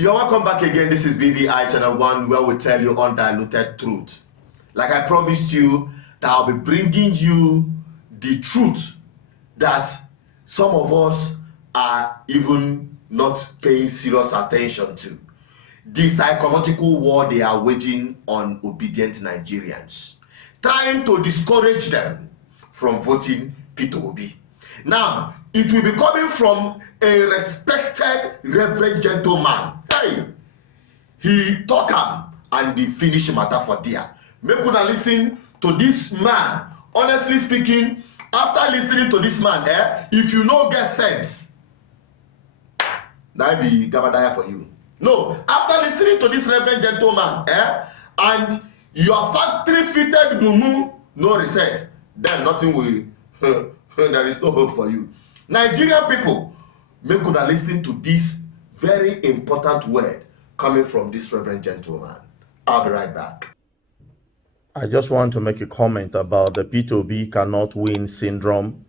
You're welcome back again. This is BVI Channel 1, where we tell you undiluted truth. Like I promised you, that I'll be bringing you the truth that some of us are even not paying serious attention to. The psychological war they are waging on obedient Nigerians, trying to discourage them from voting Peter Obi. Now, it will be coming from a respected reverend gentleman. Hey, he talk am and the finish matter for there. Make una listen to this man. Honestly speaking, after listening to this man, if you no get sense, that be gabadaya for you. No, after listening to this reverend gentleman, and your factory fitted mumu no reset, then nothing will. There is no hope for you. Nigerian people, make una listen to this very important word coming from this reverend gentleman. I'll be right back. I just want to make a comment about the P2B cannot win syndrome.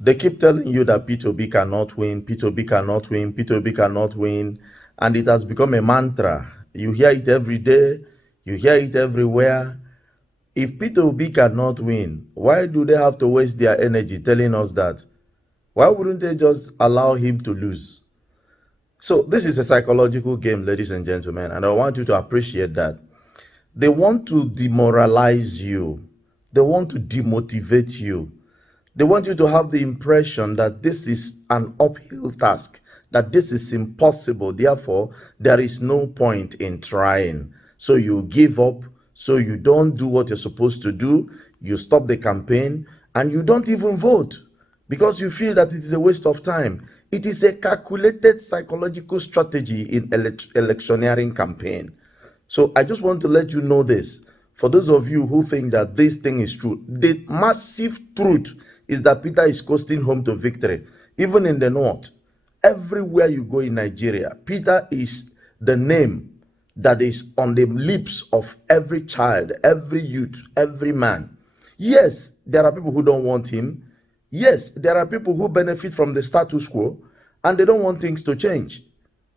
They keep telling you that P2B cannot win, P2B cannot win, P2B cannot win, and it has become a mantra. You hear it every day, you hear it everywhere. If P2B cannot win, why do they have to waste their energy telling us that? Why wouldn't they just allow him to lose? So this is a psychological game, ladies and gentlemen, and I want you to appreciate that. They want to demoralize you. They want to demotivate you. They want you to have the impression that this is an uphill task, that this is impossible. Therefore, there is no point in trying. So you give up, so you don't do what you're supposed to do, you stop the campaign, and you don't even vote because you feel that it is a waste of time. It is a calculated psychological strategy in electioneering campaign. So I just want to let you know this. For those of you who think that this thing is true, the massive truth is that Peter is coasting home to victory. Even in the north, everywhere you go in Nigeria, Peter is the name that is on the lips of every child, every youth, every man. Yes, there are people who don't want him. Yes, there are people who benefit from the status quo and they don't want things to change.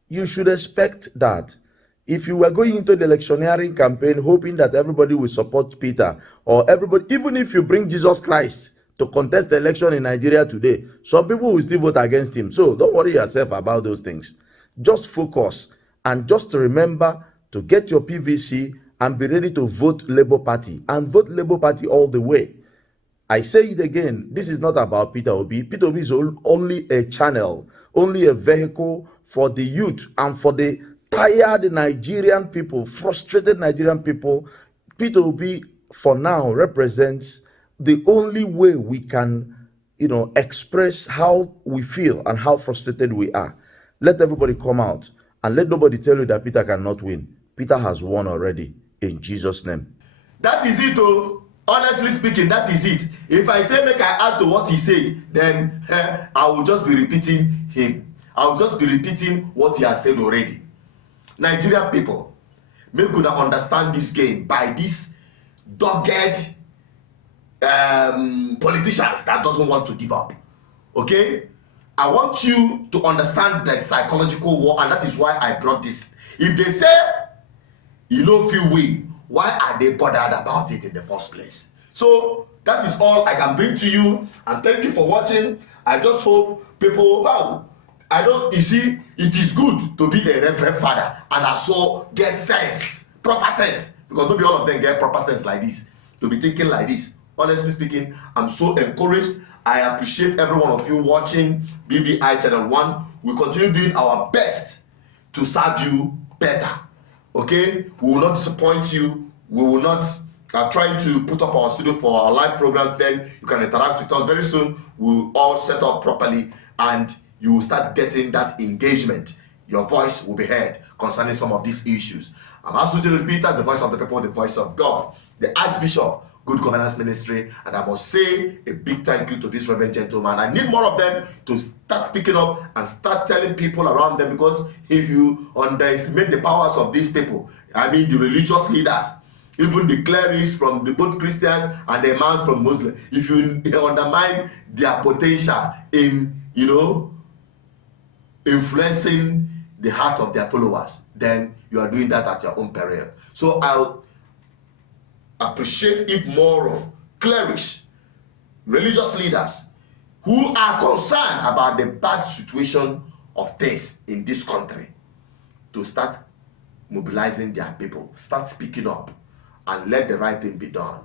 You should expect that. If you were going into the electioneering campaign hoping that everybody will support Peter, or everybody, even if you bring Jesus Christ to contest the election in Nigeria today, some people will still vote against him. So don't worry yourself about those things. Just focus and just remember to get your PVC and be ready to vote Labour Party, and vote Labour Party all the way. I say it again, this is not about Peter Obi. Peter Obi is only a channel, only a vehicle for the youth and for the tired Nigerian people, frustrated Nigerian people. Peter Obi, for now, represents the only way we can, express how we feel and how frustrated we are. Let everybody come out and let nobody tell you that Peter cannot win. Peter has won already, in Jesus' name. That is it, oh. Honestly speaking, that is it. If I say make I add to what he said, then I will just be repeating him. I will just be repeating what he has said already. Nigerian people, make una understand this game by these dogged politicians that doesn't want to give up. Okay? I want you to understand the psychological war, and that is why I brought this. If they say you know feel win, why are they bothered about it in the first place? So that is all I can bring to you, and thank you for watching. I just hope people, you see, it is good to be a reverend father and also get sense, proper sense, because not be all of them get proper sense like this, to be thinking like this. Honestly speaking, I'm so encouraged. I appreciate every one of you watching BVI Channel 1. We continue doing our best to serve you better. Okay, we will not disappoint you. We will not try to put up our studio for our live program. Then you can interact with us very soon. We'll all set up properly, and you will start getting that engagement. Your voice will be heard concerning some of these issues. I'm Asuji Peters, the voice of the people, the voice of God, the Archbishop, Good Governance Ministry, and I must say a big thank you to this reverend gentleman. I need more of them to start speaking up and start telling people around them, because if you underestimate the powers of these people, I mean the religious leaders, even the clerics from both Christians and the imams from Muslims, if you undermine their potential in, influencing the heart of their followers, then you are doing that at your own peril. So I'll appreciate if more of clerics, religious leaders who are concerned about the bad situation of things in this country to start mobilizing their people, start speaking up, and let the right thing be done,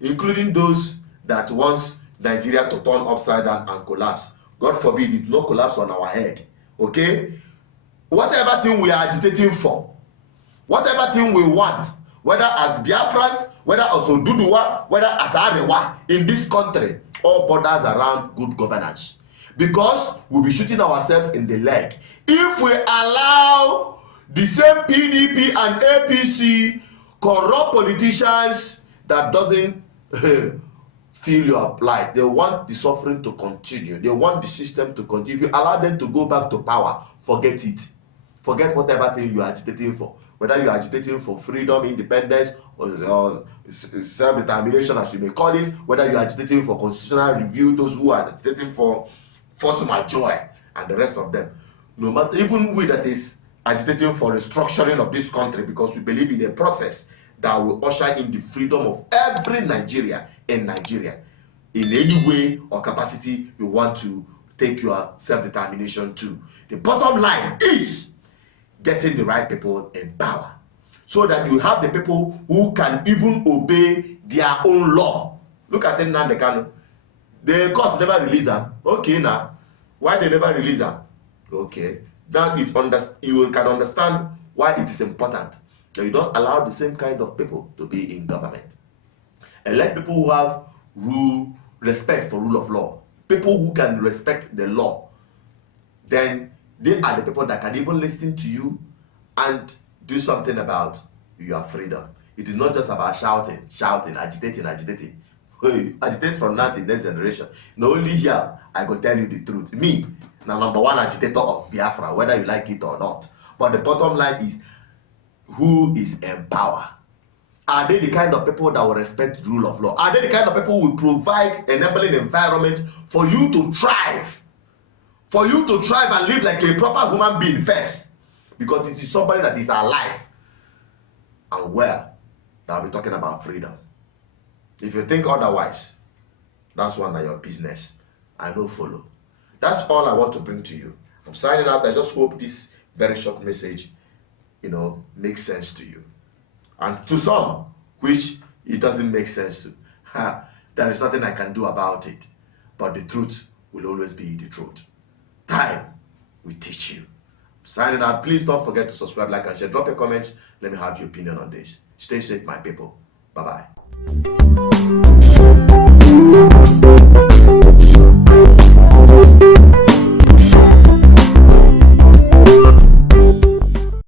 including those that wants Nigeria to turn upside down and collapse. God forbid it not collapse on our head. Okay? Whatever thing we are agitating for, whatever thing we want, whether as Biafrans, whether as Oduduwa, whether as Arewa in this country, all borders around good governance. Because we'll be shooting ourselves in the leg if we allow the same PDP and APC corrupt politicians that doesn't feel your plight. They want the suffering to continue. They want the system to continue. If you allow them to go back to power, forget it. Forget whatever thing you are agitating for. Whether you are agitating for freedom, independence, or self-determination, as you may call it, whether you are agitating for constitutional review, those who are agitating for force majeure, and the rest of them. No matter, even we that is agitating for restructuring of this country, because we believe in a process that will usher in the freedom of every Nigeria in Nigeria. In any way or capacity you want to take your self-determination to. The bottom line is getting the right people in power, so that you have the people who can even obey their own law. Look at Nnamdi Kanu. The court never release them. Okay, now why they never release them? Okay, then you can understand why it is important that you don't allow the same kind of people to be in government. Elect people who have respect for rule of law, people who can respect the law. Then they are the people that can even listen to you and do something about your freedom. It is not just about shouting, agitating. Agitate from now till next generation. Not only here, I go tell you the truth. Me, now number one agitator of Biafra, whether you like it or not. But the bottom line is, who is in power? Are they the kind of people that will respect the rule of law? Are they the kind of people who will provide enabling environment for you to thrive? For you to thrive and live like a proper human being first. Because it is somebody that is alive and well that will be talking about freedom. If you think otherwise, that's one of your business. I don't follow. That's all I want to bring to you. I'm signing out. I just hope this very short message, makes sense to you. And to some, which it doesn't make sense to, there is nothing I can do about it. But the truth will always be the truth. Time will teach you. Signing out. Please don't forget to subscribe, like, and share. Drop a comment. Let me have your opinion on this. Stay safe, my people. Bye-bye.